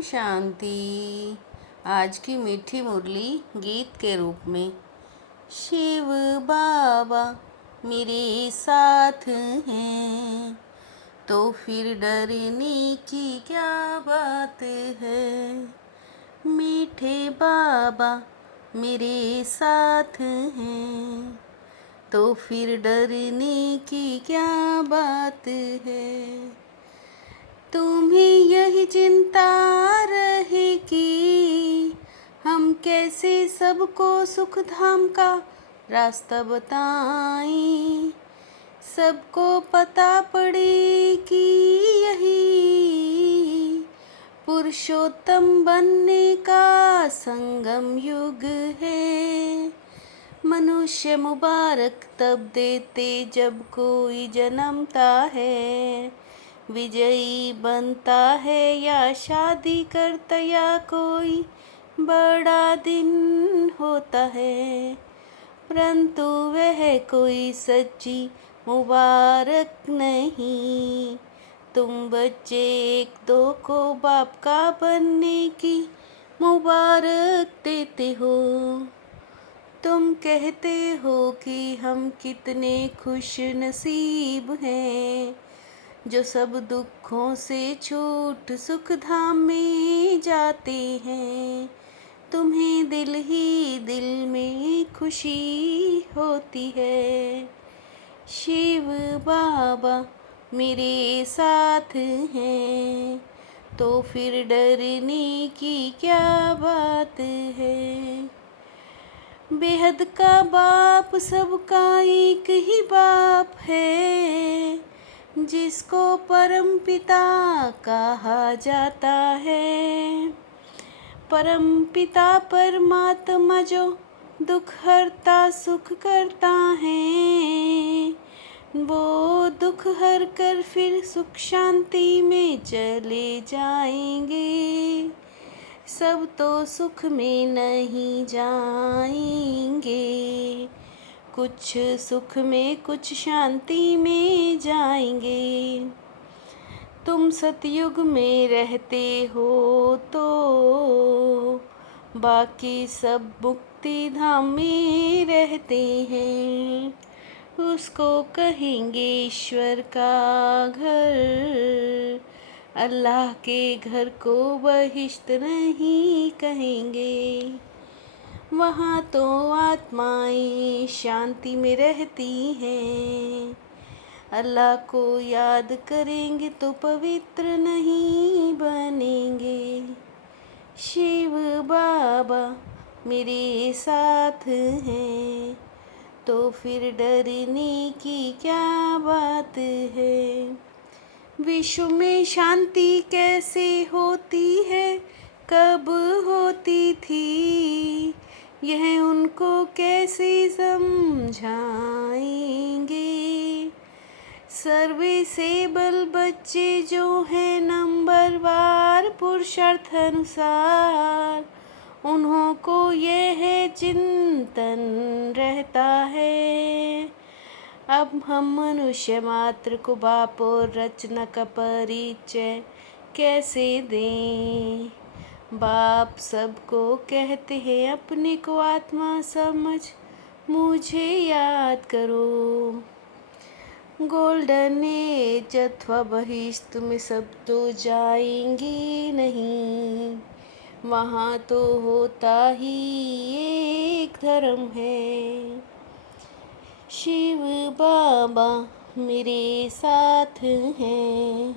ओम शांति। आज की मीठी मुरली गीत के रूप में। शिव बाबा मेरे साथ हैं तो फिर डरने की क्या बात है। मीठे बाबा मेरे साथ हैं तो फिर डरने की क्या बात है। तुम्हें यही चिंता रहेगी हम कैसे सबको सुख धाम का रास्ता बताएं। सबको पता पड़े कि यही पुरुषोत्तम बनने का संगम युग है। मनुष्य मुबारक तब देते जब कोई जन्मता है, विजयी बनता है या शादी करता या कोई बड़ा दिन होता है, परंतु वह कोई सच्ची मुबारक नहीं। तुम बच्चे एक दो को बाप का बनने की मुबारक देते हो। तुम कहते हो कि हम कितने खुश नसीब हैं जो सब दुखों से छूट सुख धाम में जाते हैं। तुम्हें दिल ही दिल में खुशी होती है। शिव बाबा मेरे साथ हैं तो फिर डरने की क्या बात है। बेहद का बाप सबका एक ही बाप है, जिसको परम पिता कहा जाता है। परम पिता परमात्मा जो दुख हरता सुख करता है, वो दुख हर कर फिर सुख शांति में चले जाएंगे। सब तो सुख में नहीं जाएंगे, कुछ सुख में कुछ शांति में जाएंगे। तुम सतयुग में रहते हो तो बाकी सब मुक्ति धाम में रहते हैं। उसको कहेंगे ईश्वर का घर, अल्लाह के घर को बहिश्त नहीं कहेंगे। वहाँ तो आत्माएं शांति में रहती हैं। अल्लाह को याद करेंगे तो पवित्र नहीं बनेंगे। शिव बाबा मेरे साथ हैं तो फिर डरने की क्या बात है। विश्व में शांति कैसे होती है, कब होती थी, यह उनको कैसे समझाएंगे। सर्विसेबल बच्चे जो हैं नंबर वार पुरुषार्थ अनुसार, उन्हों को यह चिंतन रहता है, अब हम मनुष्य मात्र को बाप और रचना का परिचय कैसे दें। बाप सबको कहते हैं अपने को आत्मा समझ मुझे याद करो। गोल्डन एज अथवा बहिश्त में सब तो जाएंगे नहीं, वहाँ तो होता ही एक धर्म है। शिव बाबा मेरे साथ हैं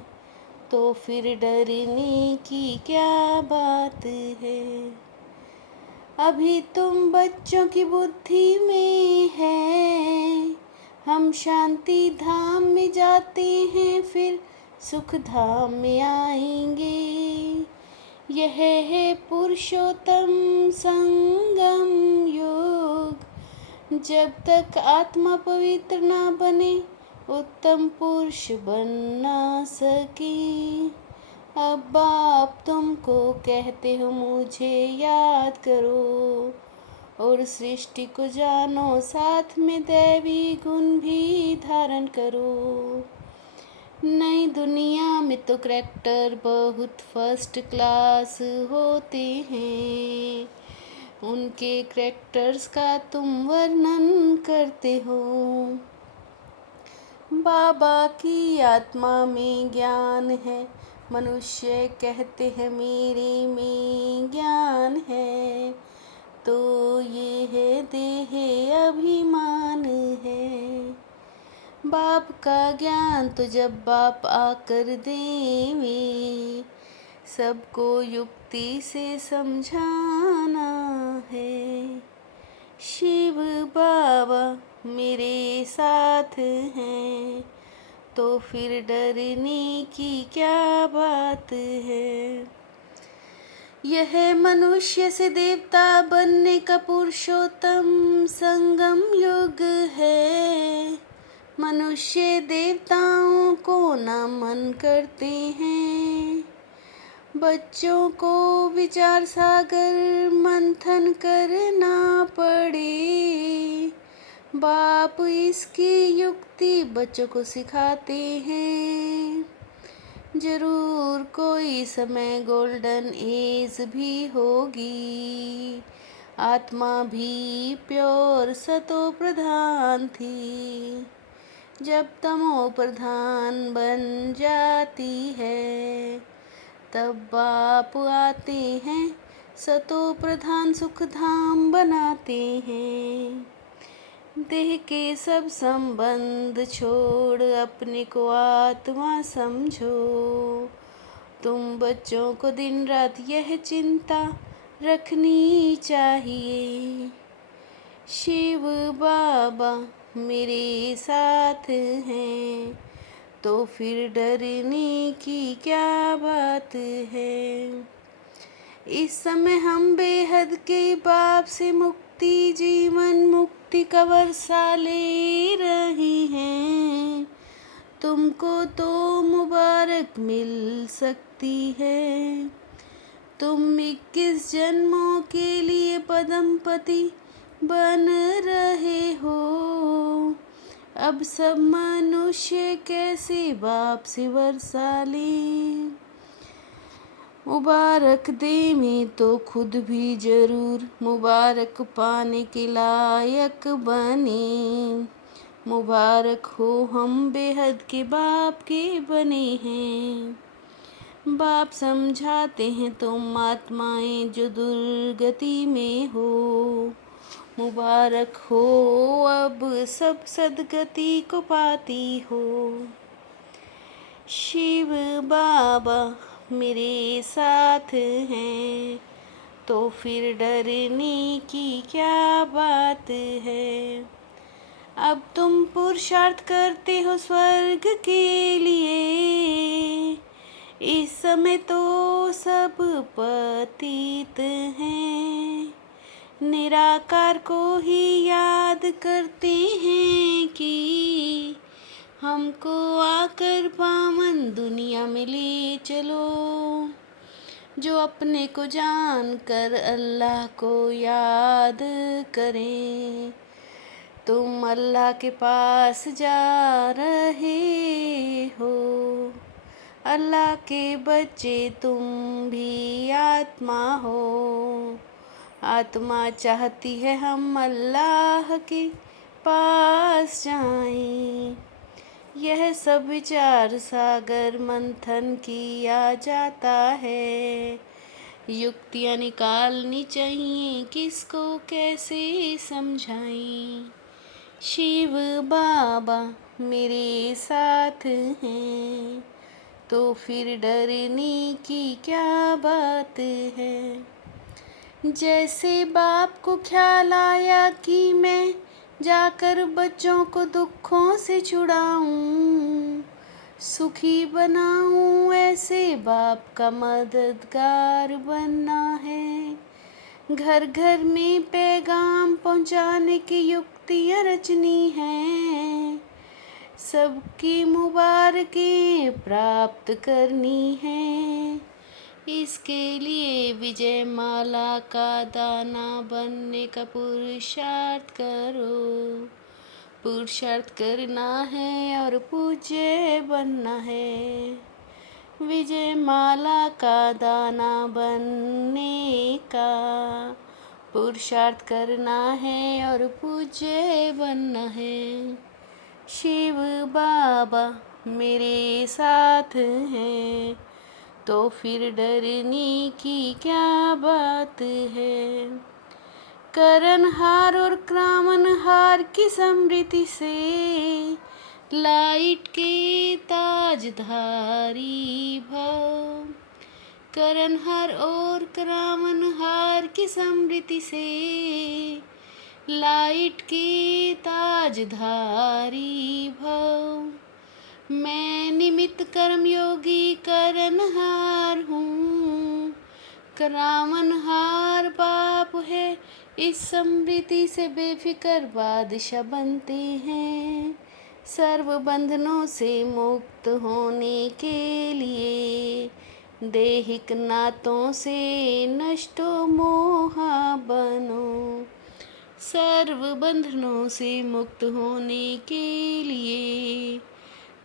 तो फिर डरने की क्या बात है। अभी तुम बच्चों की बुद्धि में है, हम शांति धाम में जाते हैं फिर सुख धाम में आएंगे। यह है पुरुषोत्तम संगम योग, जब तक आत्मा पवित्र ना बने उत्तम पुरुष बन ना सके। अब बाप तुमको कहते हो मुझे याद करो और सृष्टि को जानो, साथ में दैवी गुण भी धारण करो। नई दुनिया में तो करैक्टर बहुत फर्स्ट क्लास होते हैं, उनके करैक्टर्स का तुम वर्णन करते हो। बाबा की आत्मा में ज्ञान है, मनुष्य कहते हैं मेरे में ज्ञान है, तो ये है देह अभिमान है। बाप का ज्ञान तो जब बाप आकर देवे, सबको युक्ति से समझाना है। शिव बाबा मेरे साथ हैं, तो फिर डरने की क्या बात है। यह मनुष्य से देवता बनने का पुरुषोत्तम संगम युग है। मनुष्य देवताओं को नमन करते हैं, बच्चों को विचार सागर मंथन करना पड़े। बाप इसकी युक्ति बच्चों को सिखाते हैं। जरूर कोई समय गोल्डन एज भी होगी, आत्मा भी प्योर सतो प्रधान थी। जब तमो प्रधान बन जाती है, तब बाप आते हैं, सतो प्रधान सुख धाम बनाते हैं। देह के सब संबंध छोड़ अपने को आत्मा समझो। तुम बच्चों को दिन रात यह चिंता रखनी चाहिए। शिव बाबा मेरे साथ हैं, तो फिर डरने की क्या बात है। इस समय हम बेहद के बाप से मुक्ति जीवन मुक्ति का वर्षा ले रहे हैं। तुमको तो मुबारक मिल सकती है, तुम 21 जन्मों के लिए पदमपति बन रहे हो। अब सब मनुष्य कैसे बाप से वर्षा ले। मुबारक दे में तो खुद भी जरूर मुबारक पाने के लायक बने। मुबारक हो हम बेहद के बाप के बने हैं। बाप समझाते हैं तुम आत्माएं जो दुर्गति में हो। मुबारक हो अब सब सदगति को पाती हो। शिव बाबा मेरे साथ हैं, तो फिर डरने की क्या बात है। अब तुम पुरुषार्थ करते हो स्वर्ग के लिए, इस समय तो सब पतित हैं। निराकार को ही याद करते हैं कि हमको आकर पावन दुनिया में ले चलो। जो अपने को जान कर अल्लाह को याद करें, तुम अल्लाह के पास जा रहे हो। अल्लाह के बच्चे तुम भी आत्मा हो। आत्मा चाहती है हम अल्लाह के पास जाएं। यह सब विचार सागर मंथन किया जाता है। युक्तियाँ निकालनी चाहिए, किसको कैसे समझाएं। शिव बाबा मेरे साथ हैं, तो फिर डरने की क्या बात है। जैसे बाप को ख्याल आया कि मैं जाकर बच्चों को दुखों से छुड़ाऊं, सुखी बनाऊं, ऐसे बाप का मददगार बनना है। घर घर में पैगाम पहुंचाने की युक्तियाँ रचनी हैं, सबकी मुबारकें प्राप्त करनी है। इसके लिए विजय माला का दाना बनने का पुरुषार्थ करो। पुरुषार्थ करना है और पूज्य बनना है, विजय माला का दाना बनने का। पुरुषार्थ करना है और पूज्य बनना है। शिव बाबा मेरे साथ हैं, तो फिर डरने की क्या बात है। करनहार और क्रामनहार की समृद्धि से, लाइट के ताजधारी भव। करनहार और क्रामनहार की समृद्धि से, लाइट के ताजधारी भव। मैं निमित्त कर्मयोगी करनहार हूँ, क्रामनहार बाप है। इस समृद्धि से बेफिक्र बादशाह बनते हैं। सर्व बंधनों से मुक्त होने के लिए, दैहिक नातों से नष्टो मोहा बनो। सर्व बंधनों से मुक्त होने के लिए,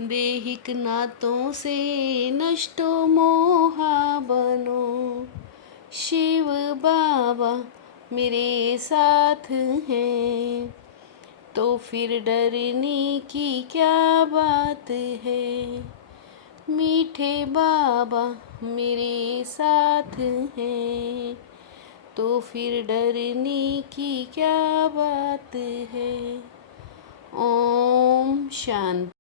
दैहिक नातों से नष्टो मोहा बनो। शिव बाबा मेरे साथ हैं, तो फिर डरने की क्या बात है। मीठे बाबा मेरे साथ हैं, तो फिर डरने की क्या बात है। ओम शांति।